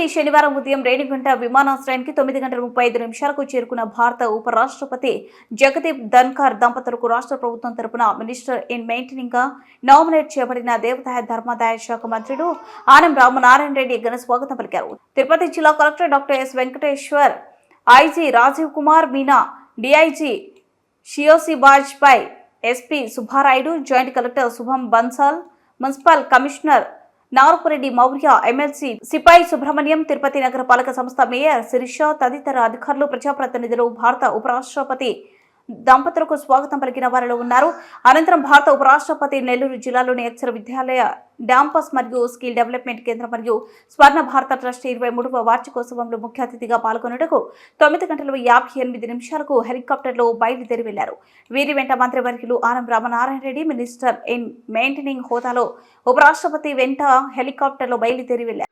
నేటి శనివారం ఉదయం రేణిగుంట విమానాశ్రయానికి 9:35 చేరుకున్న భారత ఉపరాష్ట్రపతి జగదీప్ ధన్కర్ దంపతులకు రాష్ట్ర ప్రభుత్వం తరపున మినిస్టర్ ఇన్ మెయింటెనింగ్ గా నామినేట్ చేయబడిన దేవాదాయ ధర్మాదాయ శాఖ మంత్రులు ఆనం రామనారాయణ రెడ్డి ఘన స్వాగతం పలికారు. తిరుపతి జిల్లా collector doctor S Venkateshwar, IG Rajeev Kumar Meena, DIG షియోసి Vajpayee, SP Subbarayudu, joint collector Shubham Bansal, municipal commissioner Narapureddy Maurya, MLC Sipai Subrahmanyam, Tirupati నగర పాలక సంస్థ మేయర్ శిరీష తదితర అధికారులు, ప్రజాప్రతినిధులు భారత ఉపరాష్ట్రపతి దంపతులకు స్వాగతం పలికిన వారిలో ఉన్నారు. అనంతరం భారత ఉపరాష్ట్రపతి నెల్లూరు జిల్లాలోని అక్షర విద్యాలయ డాంపస్ మరియు స్కిల్ డెవలప్మెంట్ కేంద్రం మరియు స్వర్ణ భారత ట్రస్ట్ 23వ వార్షికోత్సవంలో ముఖ్య అతిథిగా పాల్గొనుటకు 9:58 హెలికాప్టర్లో బయలుదేరి వెళ్లారు. వీరి వెంట మంత్రివర్యులు Anam Ramanarayana Reddy minister in maintaining హోదాలో ఉపరాష్ట్రపతి వెంట హెలికాప్టర్లో బయలుదేరి వెళ్లారు.